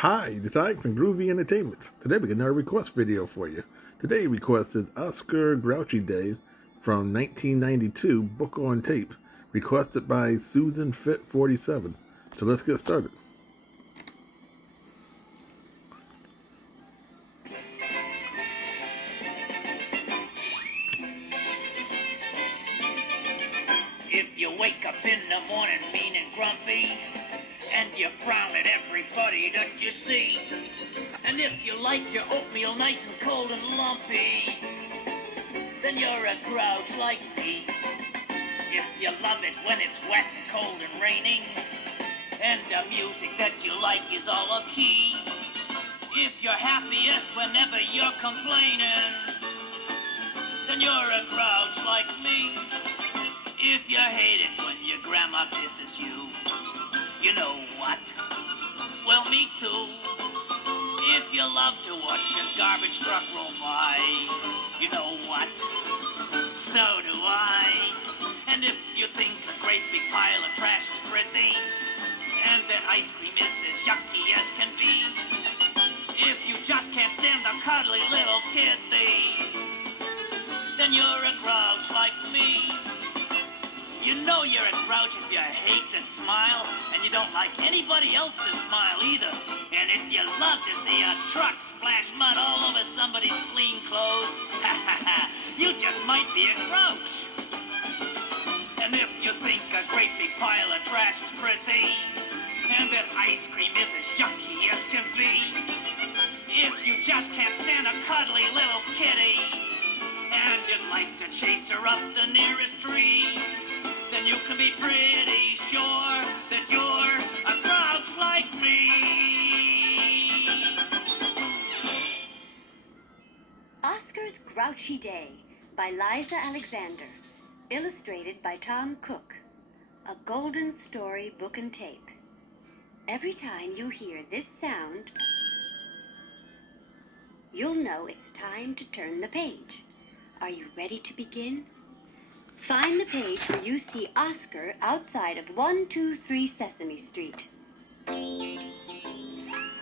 Hi, this is Ike from Groovy Entertainment. Today we got another request video for you. Today request is Oscar Grouchy Day from 1992, book on tape, requested by Susan Fit 47. So let's get started. If you wake up in the morning mean and grumpy, and you frown at everybody that you see, and if you like your oatmeal nice and cold and lumpy, then you're a grouch like me. If you love it when it's wet and cold and raining, and the music that you like is all a key, if you're happiest whenever you're complaining, then you're a grouch like me. If you hate it when your grandma kisses you, you know what? Well, me too. If you love to watch a garbage truck roll by, you know what? So do I. And if you think a great big pile of trash is pretty, and that ice cream is as yucky as can be, if you just can't stand a cuddly little kitty, then you're a grouch like me. You know you're a grouch if you hate to smile, and you don't like anybody else to smile either. And if you love to see a truck splash mud all over somebody's clean clothes, you just might be a grouch. And if you think a great big pile of trash is pretty, and that ice cream is as yucky as can be, if you just can't stand a cuddly little kitty, and you'd like to chase her up the nearest tree, then you can be pretty sure that you're a grouch like me. Oscar's Grouchy Day by Liza Alexander, illustrated by Tom Cook. A golden story book and tape. Every time you hear this sound, you'll know it's time to turn the page. Are you ready to begin? Find the page where you see Oscar outside of 123 Sesame Street.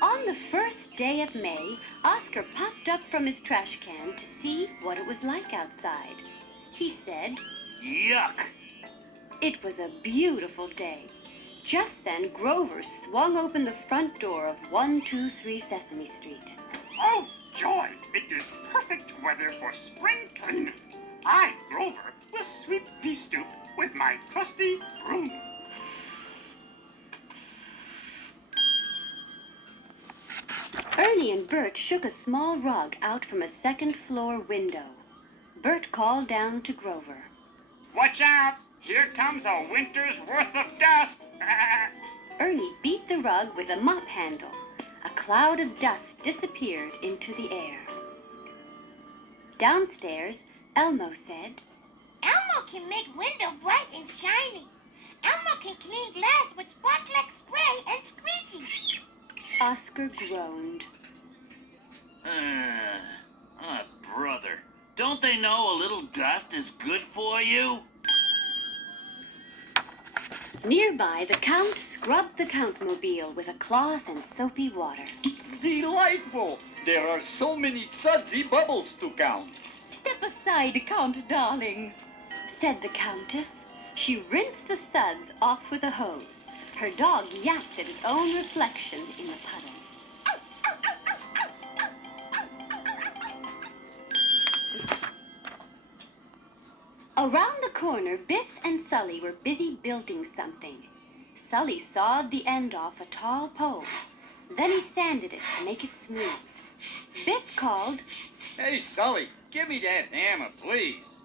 On the first day of May, Oscar popped up from his trash can to see what it was like outside. He said, Yuck! It was a beautiful day. Just then, Grover swung open the front door of 123 Sesame Street. Oh, joy! It is perfect weather for spring cleaning. I, Grover, will sweep the stoop with my trusty broom. Ernie and Bert shook a small rug out from a second-floor window. Bert called down to Grover. Watch out! Here comes a winter's worth of dust! Ernie beat the rug with a mop handle. A cloud of dust disappeared into the air. Downstairs, Elmo said, Elmo can make window bright and shiny. Elmo can clean glass with sparklex spray and squeegee. Oscar groaned. Brother, don't they know a little dust is good for you? Nearby, the Count scrubbed the Countmobile with a cloth and soapy water. Delightful! There are so many sudsy bubbles to count. Step aside, Count darling, said the Countess. She rinsed the suds off with a hose. Her dog yapped at his own reflection in the puddle. Around the corner, Biff and Sully were busy building something. Sully sawed the end off a tall pole. Then he sanded it to make it smooth. Biff called, Hey, Sully, give me that hammer, please.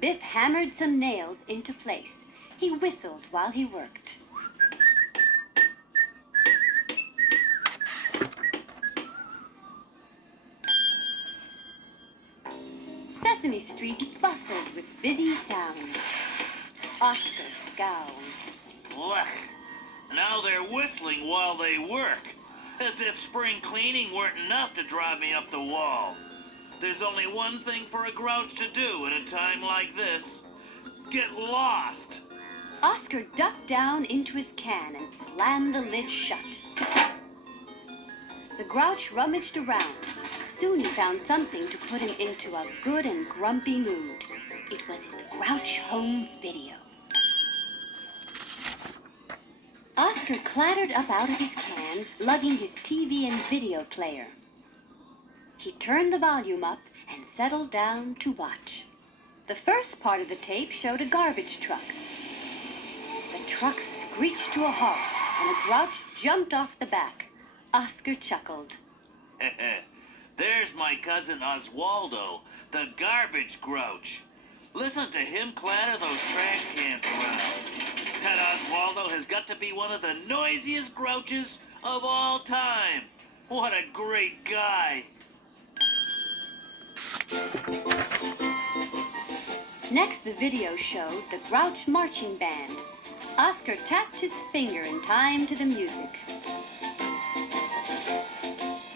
Biff hammered some nails into place. He whistled while he worked. Sesame Street bustled with busy sounds. Oscar scowled. Blech. Now they're whistling while they work, as if spring cleaning weren't enough to drive me up the wall. There's only one thing for a grouch to do at a time like this. Get lost. Oscar ducked down into his can and slammed the lid shut. The Grouch rummaged around. Soon he found something to put him into a good and grumpy mood. It was his Grouch home video. Oscar clattered up out of his can, lugging his TV and video player. He turned the volume up and settled down to watch. The first part of the tape showed a garbage truck. The truck screeched to a halt, and a Grouch jumped off the back. Oscar chuckled. There's my cousin Oswaldo, the garbage grouch. Listen to him clatter those trash cans around. That Oswaldo has got to be one of the noisiest grouches of all time. What a great guy. Next, the video showed the Grouch marching band. Oscar tapped his finger in time to the music.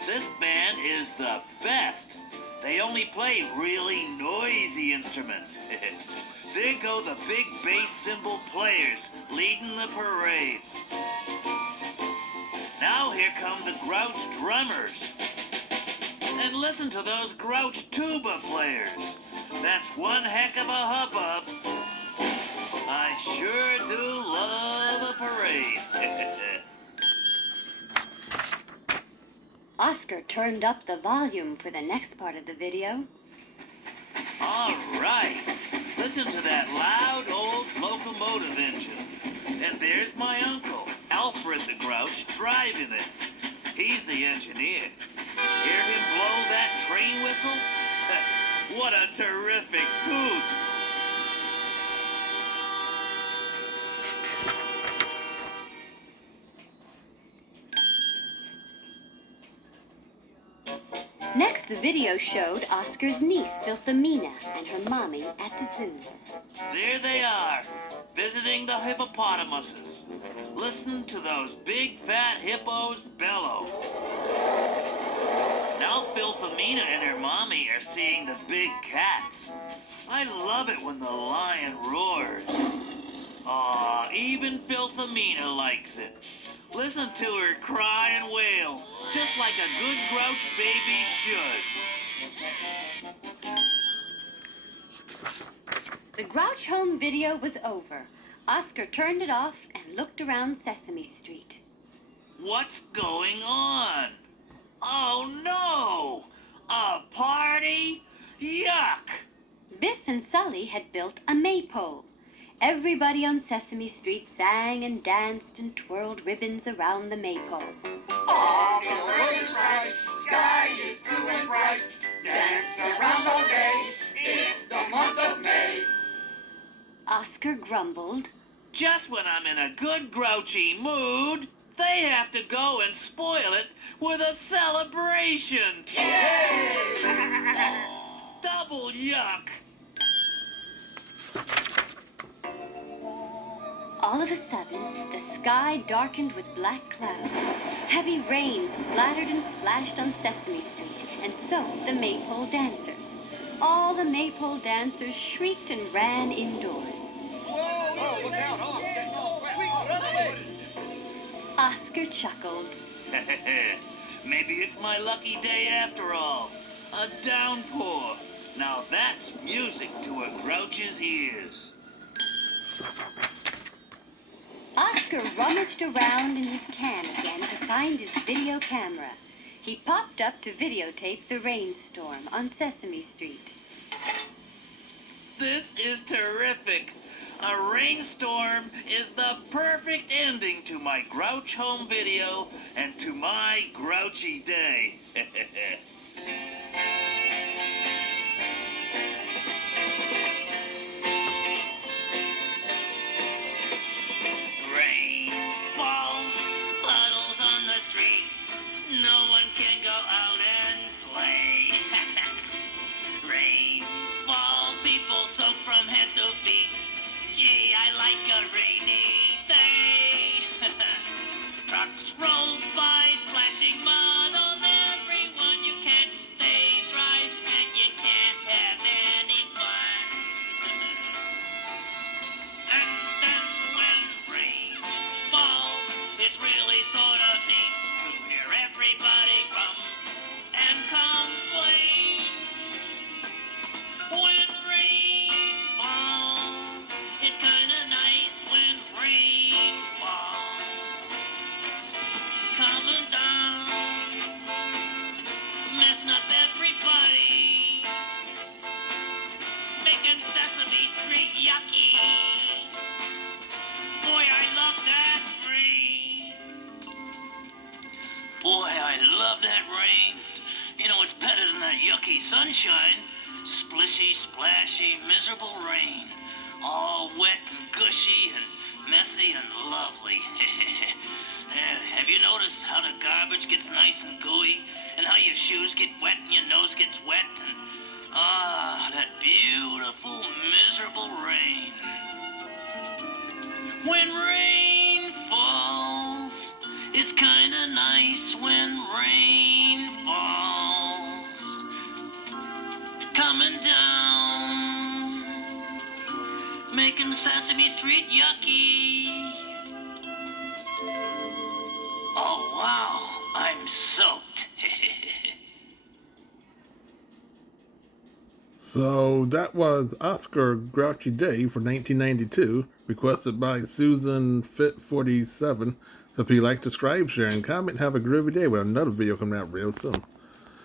This band is the best. They only play really noisy instruments. There go the big bass cymbal players leading the parade. Now here come the Grouch drummers. And listen to those Grouch tuba players. That's one heck of a hubbub. I sure do love a parade. Oscar turned up the volume for the next part of the video. All right. Listen to that loud old locomotive engine. And there's my uncle, Alfred the Grouch, driving it. He's the engineer. Hear him blow that train whistle? What a terrific toot! Next, the video showed Oscar's niece, Philomena, and her mommy at the zoo. There they are, visiting the hippopotamuses. Listen to those big fat hippos bellow. Now Philomena and her mommy are seeing the big cats. I love it when the lion roars. Aw, even Philomena likes it. Listen to her cry and wail, just like a good Grouch baby should. The Grouch home video was over. Oscar turned it off and looked around Sesame Street. What's going on? Oh no! A party? Yuck! Biff and Sully had built a maypole. Everybody on Sesame Street sang and danced and twirled ribbons around the maypole. All the world is right, sky is blue and bright. Dance around all day, it's the month of May. Oscar grumbled. Just when I'm in a good grouchy mood, they have to go and spoil it with a celebration. Yay! Double yuck! All of a sudden, the sky darkened with black clouds. Heavy rain splattered and splashed on Sesame Street, and so the maypole dancers. All the maypole dancers shrieked and ran indoors. Whoa, look out! Oh, it's getting all wet. Oscar chuckled. Maybe it's my lucky day after all. A downpour. Now that's music to a Grouch's ears. Oscar rummaged around in his can again to find his video camera. He popped up to videotape the rainstorm on Sesame Street. This is terrific. A rainstorm is the perfect ending to my Grouch home video and to my grouchy day. Rain falls, puddles on the street. No one can go out and play. Rain falls, people soak from head to feet. Gee, I like a rainy day. Trucks roll by, splashing mud on everyone. You can't stay dry, and you can't have any fun. And then when rain falls, it's really sort of neat to hear everybody cry. Boy, I love that rain. You know, it's better than that yucky sunshine. Splishy, splashy, miserable rain. All wet and gushy and messy and lovely. Have you noticed how the garbage gets nice and gooey? And how your shoes get wet and your nose gets wet? And that beautiful, miserable rain. When rain falls, it's kinda nice when rain falls. Coming down, making Sesame Street yucky. Oh wow, I'm soaked. So that was Oscar Grouchy Day for 1992, requested by Susan Fit47. So if you like, subscribe, share, and comment, have a groovy day with another video coming out real soon.